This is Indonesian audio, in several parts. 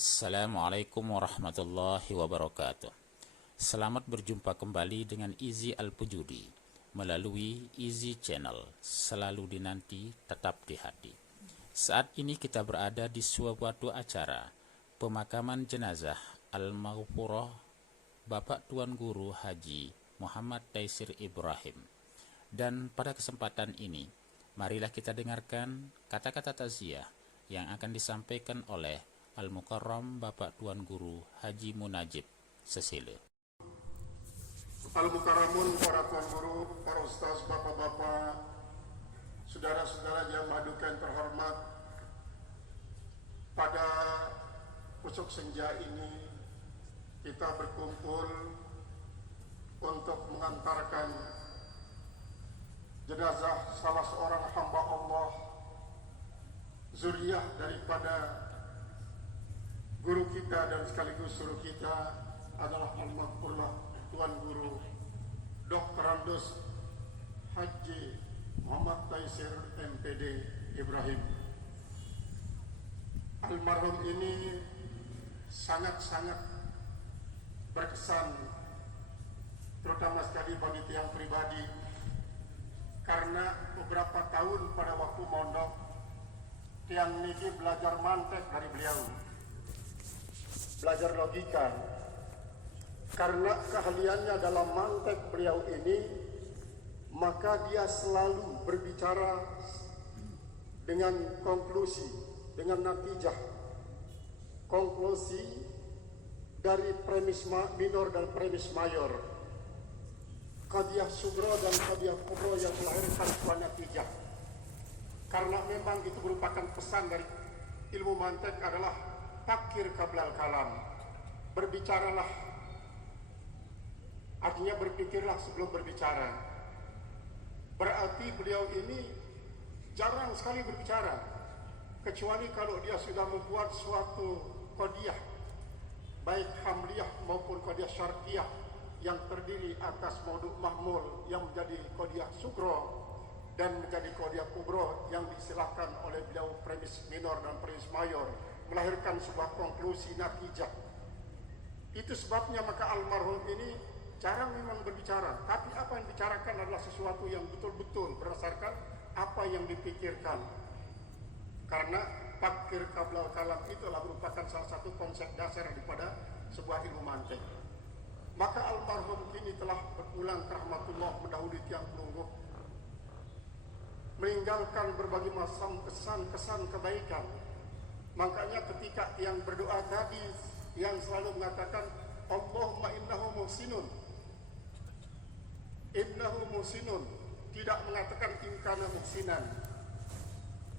Assalamualaikum warahmatullahi wabarakatuh. Selamat berjumpa kembali dengan Izzy Al-Pujudi melalui Izzy Channel. Selalu dinanti, tetap di hati. Saat ini kita berada di suatu acara pemakaman jenazah Al-Maghfurah Bapak Tuan Guru Haji Muhammad Taisir Ibrahim. Dan pada kesempatan ini, marilah kita dengarkan kata-kata takziah yang akan disampaikan oleh Al-Mukarram Bapak Tuan Guru Haji Munajib Sesile. Al-Mukarramun, para tuan guru, para ustaz, bapak-bapak, saudara-saudara yang mahadukan terhormat, pada pucuk senja ini kita berkumpul untuk mengantarkan jenazah salah seorang hamba Allah, zuriyah daripada guru kita dan sekaligus guru kita adalah Al-Maghfurah Tuan Guru Dr. Andos Haji Muhammad Taisir MPD Ibrahim. Almarhum ini sangat-sangat berkesan, terutama sekali bagi tiang pribadi, karena beberapa tahun pada waktu mondok tiang ini belajar mantek dari beliau, belajar logika. Karena keahliannya dalam mantek beliau ini, maka dia selalu berbicara dengan konklusi, dengan natijah. Konklusi dari premis minor dan premis mayor, qadiyah sugro dan qadiyah kubro yang melahirkan sebuah natijah. Karena memang itu merupakan pesan dari ilmu mantek adalah fakir qablal kalam. Berbicaralah, artinya berpikirlah sebelum berbicara. Berarti beliau ini jarang sekali berbicara, kecuali kalau dia sudah membuat suatu qadiyah, baik hamliyah maupun qadiyah syartiyah yang terdiri atas maudhu' mahmul yang menjadi qadiyah sugro dan menjadi qadiyah kubro yang diistilahkan oleh beliau premis minor dan premis mayor, melahirkan sebuah konklusi natijah. Itu sebabnya maka almarhum ini jarang memang berbicara, tapi apa yang dibicarakan adalah sesuatu yang betul-betul berdasarkan apa yang dipikirkan. Karena fakir qablal kalam itulah merupakan salah satu konsep dasar daripada sebuah ilmu mantek. Maka almarhum kini telah berpulang ke rahmatullah mendahului tiang pelungguh, meninggalkan berbagai macam kesan-kesan kebaikan. Makanya ketika yang berdoa tadi, yang selalu mengatakan Allahumma innahu muhsinun, tidak mengatakan inkana muhsinan.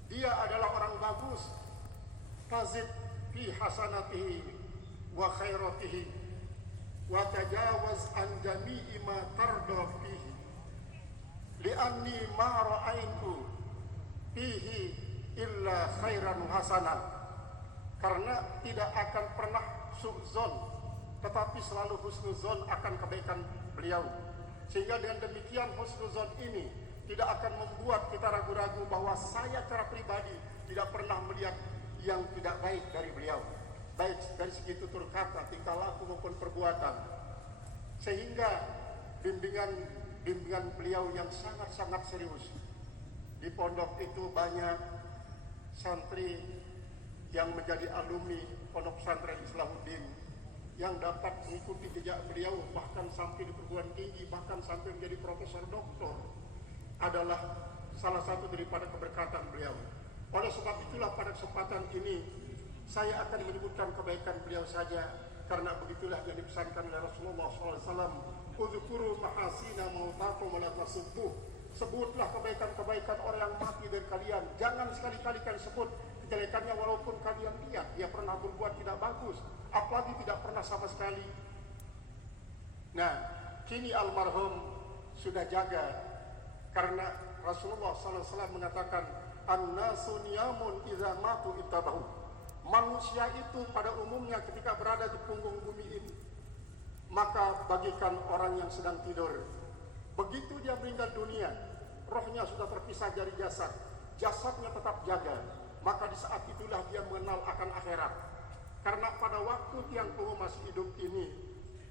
Dia adalah orang bagus. Fazid fi hasanatihi wa khairatihi wa tajawaz an jami'i ma tarda fihi li'anni ma ra'aitu fihi illa khairan hasanan. Karena tidak akan pernah su'zon, tetapi selalu husnuzon akan kebaikan beliau. Sehingga dengan demikian husnuzon ini tidak akan membuat kita ragu-ragu bahwa saya secara pribadi tidak pernah melihat yang tidak baik dari beliau, baik dari segi tutur kata, tingkah laku maupun perbuatan. Sehingga bimbingan beliau yang sangat-sangat serius. Di pondok itu banyak santri yang menjadi alumni Pondok Pesantren Islahuddin yang dapat mengikuti jejak beliau bahkan sampai di perguruan tinggi, bahkan sampai menjadi profesor doktor, adalah salah satu daripada keberkatan beliau. Oleh sebab itulah pada kesempatan ini saya akan menyebutkan kebaikan beliau saja, karena begitulah yang dipesankan oleh Rasulullah SAW. Udzkuru mahasina mautakum wa la tasubbuh. Sebutlah kebaikan-kebaikan orang yang mati dari kalian, jangan sekali-kali kalian sebut kejelekannya walaupun kalian lihat dia pernah berbuat tidak bagus, apalagi tidak pernah sama sekali. Nah, kini almarhum sudah jaga, karena Rasulullah SAW mengatakan an-nasu niyamun idza matu ittabahu. Manusia itu pada umumnya ketika berada di punggung bumi ini, maka bagikan orang yang sedang tidur. Begitu dia meninggal dunia, rohnya sudah terpisah dari jasad, jasadnya tetap jaga, maka di saat itulah dia mengenal akan akhirat. Karena waktu tiangku masih hidup ini,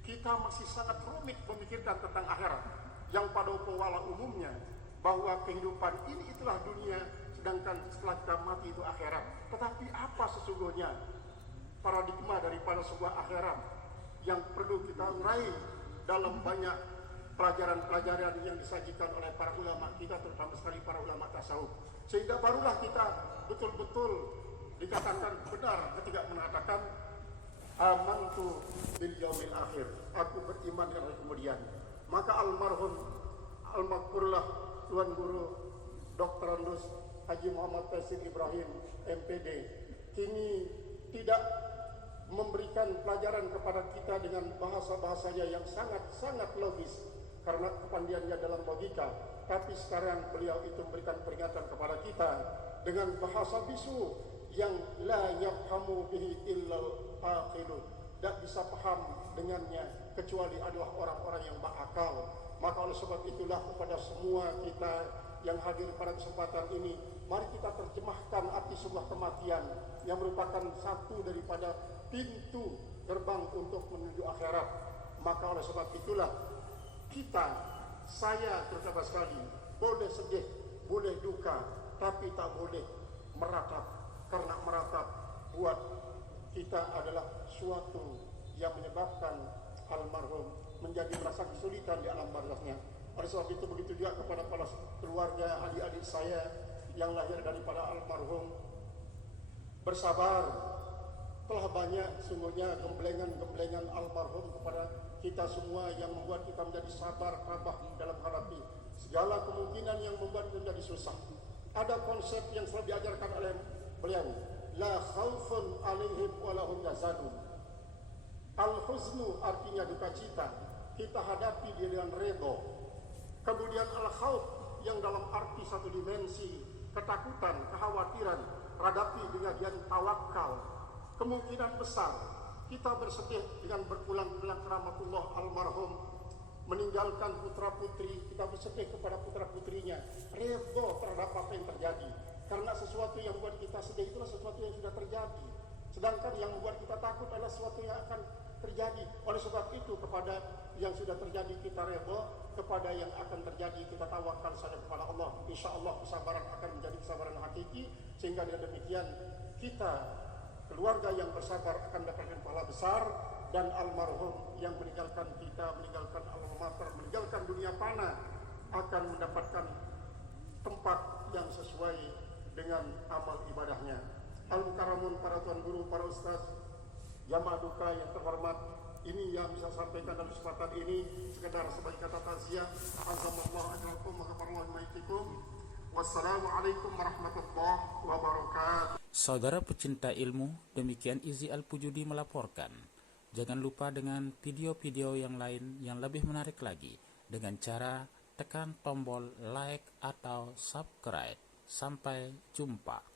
kita masih sangat rumit memikirkan tentang akhirat, yang pada wala umumnya bahwa kehidupan ini itulah dunia, sedangkan setelah kita mati itu akhirat. Tetapi apa sesungguhnya paradigma daripada sebuah akhirat yang perlu kita raih dalam banyak pelajaran-pelajaran yang disajikan oleh para ulama kita, terutama sekali para ulama tasawuf, sehingga barulah kita betul-betul dikatakan benar ketika mengatakan amantu bil yaumil akhir, aku beriman dengan hari kemudian. Maka almarhum almaghfurlah Tuan Guru Dr. Andus Haji Muhammad Taisir Ibrahim MPD kini tidak memberikan pelajaran kepada kita dengan bahasa-bahasanya yang sangat-sangat logis karena kepandiannya dalam logika, tapi sekarang beliau itu memberikan peringatan kepada kita dengan bahasa bisu yang la yafhamu bihi illal aqilu, tidak bisa paham dengannya kecuali adalah orang-orang yang berakal. Maka oleh sebab itulah kepada semua kita yang hadir pada kesempatan ini, mari kita terjemahkan arti sebuah kematian yang merupakan satu daripada pintu gerbang untuk menuju akhirat. Maka oleh sebab itulah kita, saya terutama sekali, boleh sedih, boleh duka, tapi tak boleh meratap, karena meratap buat kita adalah suatu yang menyebabkan almarhum menjadi merasa kesulitan di alam barzahnya. Oleh sebab itu begitu juga kepada para keluarga adik-adik saya yang lahir daripada almarhum, bersabar. Telah banyak sungguhnya gemblengan-gemblengan almarhum kepada kita semua yang membuat kita menjadi sabar, tabah dalam menghadapi segala kemungkinan yang membuat kita menjadi susah. Ada konsep yang selalu diajarkan oleh beliau, la khaufun alaihim wa lahum yahzanun. Al-huznu artinya duka cita, kita hadapi dia dengan redha. Kemudian al-khauf yang dalam arti satu dimensi, ketakutan, kekhawatiran, hadapi dengan dia tawakal. Kemungkinan besar kita bersedih dengan berulang-ulang rahmatullah almarhum meninggalkan putra-putri, kita bersedih kepada putra-putrinya, redha terhadap apa yang terjadi. Karena sesuatu yang membuat kita sedih itulah sesuatu yang sudah terjadi. Sedangkan yang membuat kita takut adalah sesuatu yang akan terjadi. Oleh sebab itu kepada yang sudah terjadi kita redha, kepada yang akan terjadi kita tawakal saja kepada Allah. Insya Allah kesabaran akan menjadi kesabaran hakiki, sehingga dengan demikian kita keluarga yang bersabar akan mendapatkan pahala besar, dan almarhum yang meninggalkan kita, meninggalkan alma mater, meninggalkan dunia fana akan mendapatkan tempat yang sesuai dengan amal ibadahnya. Al-Mukaramun, para tuan guru, para ustaz, jamaah duka yang terhormat, ini yang bisa sampaikan dalam kesempatan ini sekedar sebagai kata takziah. Azamallahu ajrakum wa ghafarallahu maitikum. Wassalamualaikum warahmatullahi wabarakatuh. Saudara pecinta ilmu, demikian Izzy Al-Pujudi melaporkan. Jangan lupa dengan video-video yang lain yang lebih menarik lagi dengan cara tekan tombol like atau subscribe. Sampai jumpa.